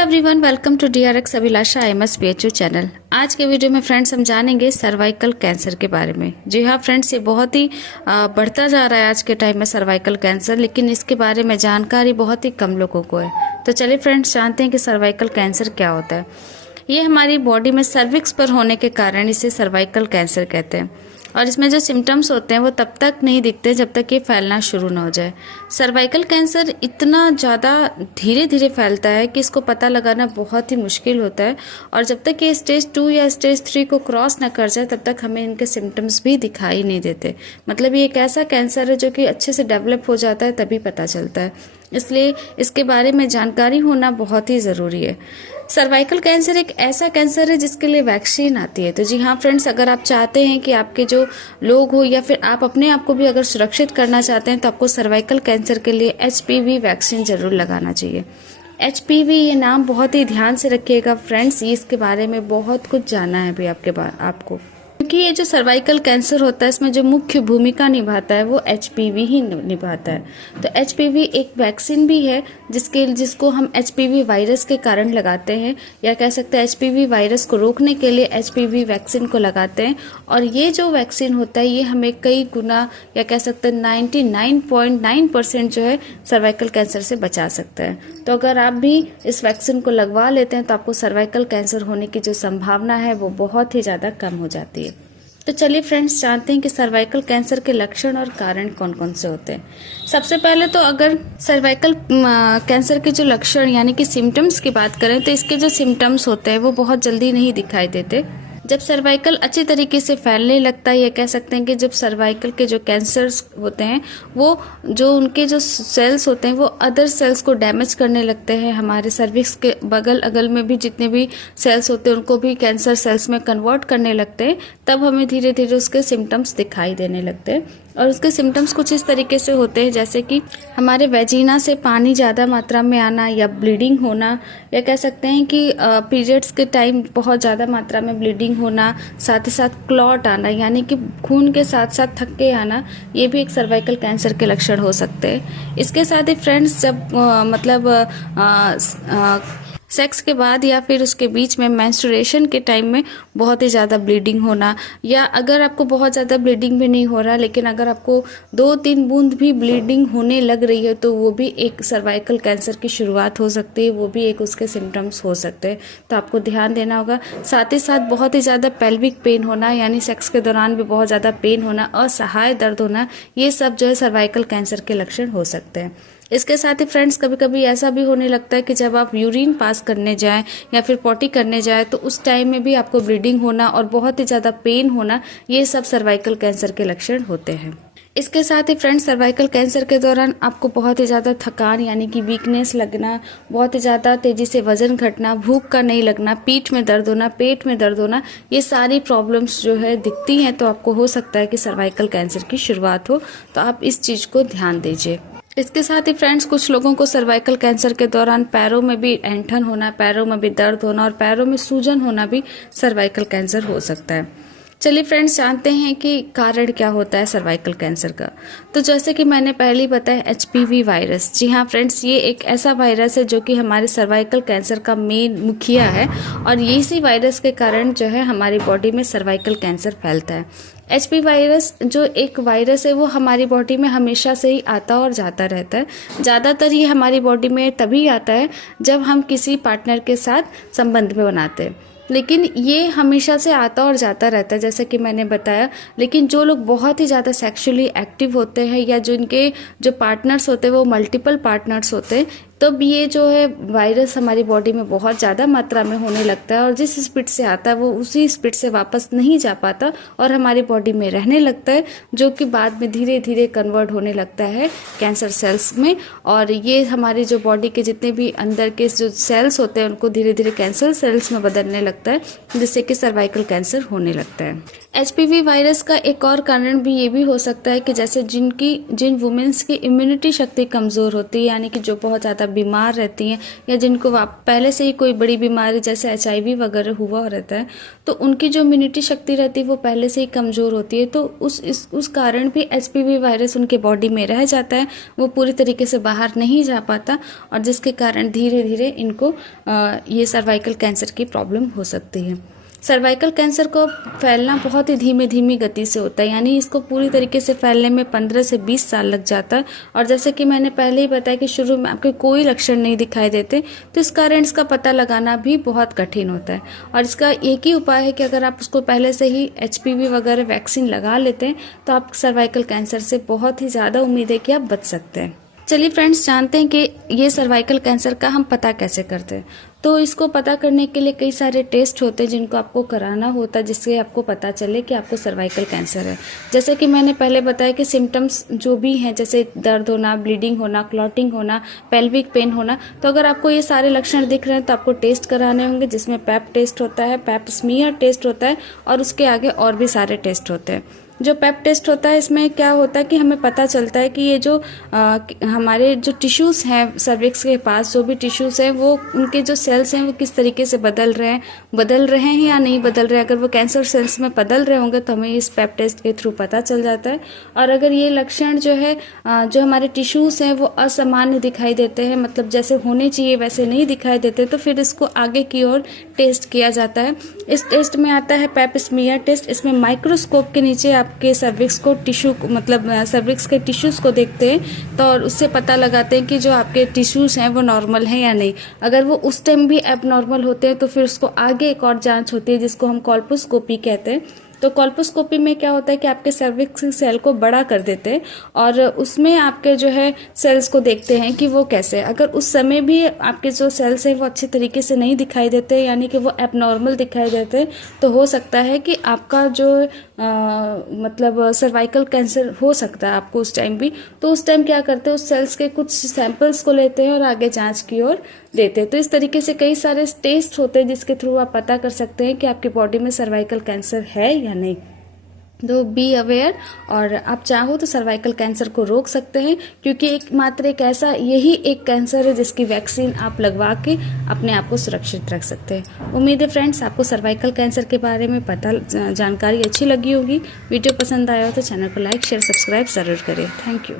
Everyone, welcome to DRX Abhilasha IMS PHU चैनल। आज के वीडियो में फ्रेंड्स हम जानेंगे सर्वाइकल कैंसर के बारे में। जी हाँ फ्रेंड्स, ये बहुत ही बढ़ता जा रहा है आज के टाइम में सर्वाइकल कैंसर, लेकिन इसके बारे में जानकारी बहुत ही कम लोगों को है। तो चलिए फ्रेंड्स जानते हैं कि सर्वाइकल कैंसर क्या होता है। ये हमारी बॉडी में सर्विक्स पर होने के कारण इसे सर्वाइकल कैंसर कहते हैं, और इसमें जो सिम्टम्स होते हैं वो तब तक नहीं दिखते जब तक ये फैलना शुरू ना हो जाए। सर्वाइकल कैंसर इतना ज़्यादा धीरे धीरे फैलता है कि इसको पता लगाना बहुत ही मुश्किल होता है, और जब तक ये स्टेज 2 या स्टेज 3 को क्रॉस ना कर जाए तब तक हमें इनके सिम्टम्स भी दिखाई नहीं देते। मतलब ये एक ऐसा कैंसर है जो कि अच्छे से डेवलप हो जाता है तभी पता चलता है, इसलिए इसके बारे में जानकारी होना बहुत ही ज़रूरी है। सर्वाइकल कैंसर एक ऐसा कैंसर है जिसके लिए वैक्सीन आती है। तो जी हाँ फ्रेंड्स, अगर आप चाहते हैं कि आपके जो लोग हो या फिर आप अपने आप को भी अगर सुरक्षित करना चाहते हैं तो आपको सर्वाइकल कैंसर के लिए HPV वैक्सीन जरूर लगाना चाहिए। HPV ये नाम बहुत ही ध्यान से रखिएगा फ्रेंड्स, ये इसके बारे में बहुत कुछ जानना है भी आपको, क्योंकि ये जो सर्वाइकल कैंसर होता है इसमें जो मुख्य भूमिका निभाता है वो HPV ही निभाता है। तो HPV एक वैक्सीन भी है जिसको हम HPV वायरस के कारण लगाते हैं, या कह सकते हैं HPV वायरस को रोकने के लिए HPV वैक्सीन को लगाते हैं। और ये जो वैक्सीन होता है ये हमें कई गुना या कह सकते हैं 99.9% जो है सर्वाइकल कैंसर से बचा सकता है। तो अगर आप भी इस वैक्सीन को लगवा लेते हैं तो आपको सर्वाइकल कैंसर होने की जो संभावना है वो बहुत ही ज़्यादा कम हो जाती है। तो चलिए फ्रेंड्स जानते हैं कि सर्वाइकल कैंसर के लक्षण और कारण कौन कौन से होते हैं। सबसे पहले तो अगर सर्वाइकल कैंसर के जो लक्षण यानी कि सिम्टम्स की बात करें तो इसके जो सिम्टम्स होते हैं वो बहुत जल्दी नहीं दिखाई देते। जब सर्वाइकल अच्छी तरीके से फैलने लगता है, या कह सकते हैं कि जब सर्वाइकल के जो कैंसर्स होते हैं वो जो उनके जो सेल्स होते हैं वो अदर सेल्स को डैमेज करने लगते हैं, हमारे सर्विक्स के बगल अगल में भी जितने भी सेल्स होते हैं उनको भी कैंसर सेल्स में कन्वर्ट करने लगते हैं, तब हमें धीरे धीरे उसके सिम्टम्स दिखाई देने लगते हैं। और उसके सिम्टम्स कुछ इस तरीके से होते हैं जैसे कि हमारे वेजिना से पानी ज़्यादा मात्रा में आना, या ब्लीडिंग होना, या कह सकते हैं कि पीरियड्स के टाइम बहुत ज़्यादा मात्रा में ब्लीडिंग होना, साथ ही साथ क्लॉट आना यानी कि खून के साथ साथ थक्के आना, ये भी एक सर्वाइकल कैंसर के लक्षण हो सकते हैं। इसके साथ ही फ्रेंड्स जब सेक्स के बाद या फिर उसके बीच में मेंस्ट्रुएशन के टाइम में बहुत ही ज़्यादा ब्लीडिंग होना, या अगर आपको बहुत ज़्यादा ब्लीडिंग भी नहीं हो रहा लेकिन अगर आपको 2-3 बूंद भी ब्लीडिंग होने लग रही है तो वो भी एक सर्वाइकल कैंसर की शुरुआत हो सकती है, वो भी एक उसके सिम्टम्स हो सकते हैं। तो आपको ध्यान देना होगा। साथ ही साथ बहुत ही ज़्यादा पेल्विक पेन होना यानी सेक्स के दौरान भी बहुत ज़्यादा पेन होना, असहाय दर्द होना, ये सब जो है सर्वाइकल कैंसर के लक्षण हो सकते हैं। इसके साथ ही फ्रेंड्स कभी कभी ऐसा भी होने लगता है कि जब आप यूरिन पास करने जाएं या फिर पॉटी करने जाएं तो उस टाइम में भी आपको ब्लीडिंग होना और बहुत ही ज़्यादा पेन होना, ये सब सर्वाइकल कैंसर के लक्षण होते हैं। इसके साथ ही फ्रेंड्स सर्वाइकल कैंसर के दौरान आपको बहुत ही ज़्यादा थकान यानी कि वीकनेस लगना, बहुत ही ज़्यादा तेज़ी से वजन घटना, भूख का नहीं लगना, पीठ में दर्द होना, पेट में दर्द होना, ये सारी प्रॉब्लम्स जो है दिखती हैं तो आपको हो सकता है कि सर्वाइकल कैंसर की शुरुआत हो। तो आप इस चीज़ को ध्यान दीजिए। इसके साथ ही फ्रेंड्स कुछ लोगों को सर्वाइकल कैंसर के दौरान पैरों में भी ऐंठन होना, पैरों में भी दर्द होना और पैरों में सूजन होना भी सर्वाइकल कैंसर हो सकता है। चलिए फ्रेंड्स जानते हैं कि कारण क्या होता है सर्वाइकल कैंसर का। तो जैसे कि मैंने पहले ही बताया HPV वायरस। जी हाँ फ्रेंड्स, ये एक ऐसा वायरस है जो कि हमारे सर्वाइकल कैंसर का मेन मुखिया है, और इसी वायरस के कारण जो है हमारी बॉडी में सर्वाइकल कैंसर फैलता है। HPV वायरस जो एक वायरस है वो हमारी बॉडी में हमेशा से ही आता और जाता रहता है। ज़्यादातर ये हमारी बॉडी में तभी आता है जब हम किसी पार्टनर के साथ संबंध में बनाते हैं, लेकिन ये हमेशा से आता और जाता रहता है जैसे कि मैंने बताया। लेकिन जो लोग बहुत ही ज़्यादा सेक्सुअली एक्टिव होते हैं या जिनके जो पार्टनर्स होते हैं वो मल्टीपल पार्टनर्स होते हैं, तब ये जो है वायरस हमारी बॉडी में बहुत ज़्यादा मात्रा में होने लगता है, और जिस स्पीड से आता है वो उसी स्पीड से वापस नहीं जा पाता और हमारी बॉडी में रहने लगता है, जो कि बाद में धीरे धीरे कन्वर्ट होने लगता है कैंसर सेल्स में। और ये हमारी जो बॉडी के जितने भी अंदर के जो सेल्स होते हैं उनको धीरे धीरे कैंसर सेल्स में बदलने लगता है, जिससे कि सर्वाइकल कैंसर होने लगता है। HPV वायरस का एक और कारण भी ये भी हो सकता है कि जैसे जिन वुमेन्स की इम्यूनिटी शक्ति कमज़ोर होती है, यानी कि जो बहुत ज़्यादा बीमार रहती हैं या जिनको पहले से ही कोई बड़ी बीमारी जैसे HIV वगैरह हुआ रहता है, तो उनकी जो इम्यूनिटी शक्ति रहती है वो पहले से ही कमज़ोर होती है। तो उस कारण भी HPV वायरस उनके बॉडी में रह जाता है, वो पूरी तरीके से बाहर नहीं जा पाता, और जिसके कारण धीरे धीरे इनको ये सर्वाइकल कैंसर की प्रॉब्लम हो सकती है। सर्वाइकल कैंसर को फैलना बहुत ही धीमी गति से होता है, यानी इसको पूरी तरीके से फैलने में 15 से 20 साल लग जाता है। और जैसे कि मैंने पहले ही बताया कि शुरू में आपके कोई लक्षण नहीं दिखाई देते, तो इस कारण इसका पता लगाना भी बहुत कठिन होता है। और इसका एक ही उपाय है कि अगर आप उसको पहले से ही HPV वगैरह वैक्सीन लगा लेते हैं तो आप सर्वाइकल कैंसर से बहुत ही ज़्यादा उम्मीद है कि आप बच सकते हैं। चलिए फ्रेंड्स, जानते हैं कि ये सर्वाइकल कैंसर का हम पता कैसे करते हैं। तो इसको पता करने के लिए कई सारे टेस्ट होते हैं जिनको आपको कराना होता है, जिससे आपको पता चले कि आपको सर्वाइकल कैंसर है। जैसे कि मैंने पहले बताया कि सिम्टम्स जो भी हैं, जैसे दर्द होना, ब्लीडिंग होना, क्लॉटिंग होना, पेल्विक पेन होना, तो अगर आपको ये सारे लक्षण दिख रहे हैं तो आपको टेस्ट कराने होंगे, जिसमें पैप टेस्ट होता है, पैप स्मीयर टेस्ट होता है, और उसके आगे और भी सारे टेस्ट होते हैं। जो पैप टेस्ट होता है, इसमें क्या होता है कि हमें पता चलता है कि ये जो हमारे जो टिश्यूज़ हैं सर्विक्स के पास, जो भी टिश्यूज़ हैं, वो उनके जो सेल्स हैं वो किस तरीके से बदल रहे हैं या नहीं बदल रहे हैं। अगर वो कैंसर सेल्स में बदल रहे होंगे तो हमें इस पैप टेस्ट के थ्रू पता चल जाता है। और अगर ये लक्षण जो है जो हमारे टिश्यूज़ हैं वो असामान्य दिखाई देते हैं, मतलब जैसे होने चाहिए वैसे नहीं दिखाई देते, तो फिर इसको आगे की ओर टेस्ट किया जाता है। इस टेस्ट में आता है पैप स्मीयर टेस्ट। इसमें माइक्रोस्कोप के नीचे आपके सर्विक्स को टिश्यू, मतलब सर्विक्स के टिश्यूज़ को देखते हैं, तो और उससे पता लगाते हैं कि जो आपके टिश्यूज़ हैं वो नॉर्मल हैं या नहीं। अगर वो उस टाइम भी एबनॉर्मल होते हैं तो फिर उसको आगे एक और जांच होती है जिसको हम कॉल्पोस्कोपी कहते हैं। तो कॉल्पोस्कोपी में क्या होता है कि आपके सर्विक्स सेल को बड़ा कर देते हैं और उसमें आपके जो है सेल्स को देखते हैं कि वो कैसे, अगर उस समय भी आपके जो सेल्स हैं वो अच्छे तरीके से नहीं दिखाई देते, यानी कि वो एबनॉर्मल दिखाई देते, तो हो सकता है कि आपका जो मतलब सर्वाइकल कैंसर हो सकता है आपको उस टाइम भी। तो उस टाइम क्या करते हैं, उस सेल्स के कुछ सैंपल्स को लेते हैं और आगे जांच की ओर देते हैं। तो इस तरीके से कई सारे टेस्ट होते हैं जिसके थ्रू आप पता कर सकते हैं कि आपकी बॉडी में सर्वाइकल कैंसर है या नहीं। तो बी अवेयर, और आप चाहो तो सर्वाइकल कैंसर को रोक सकते हैं, क्योंकि यही एक कैंसर है जिसकी वैक्सीन आप लगवा के अपने आप को सुरक्षित रख सकते हैं। उम्मीद है फ्रेंड्स आपको सर्वाइकल कैंसर के बारे में जानकारी अच्छी लगी होगी। वीडियो पसंद आया हो तो चैनल को लाइक शेयर सब्सक्राइब ज़रूर करें। Thank you.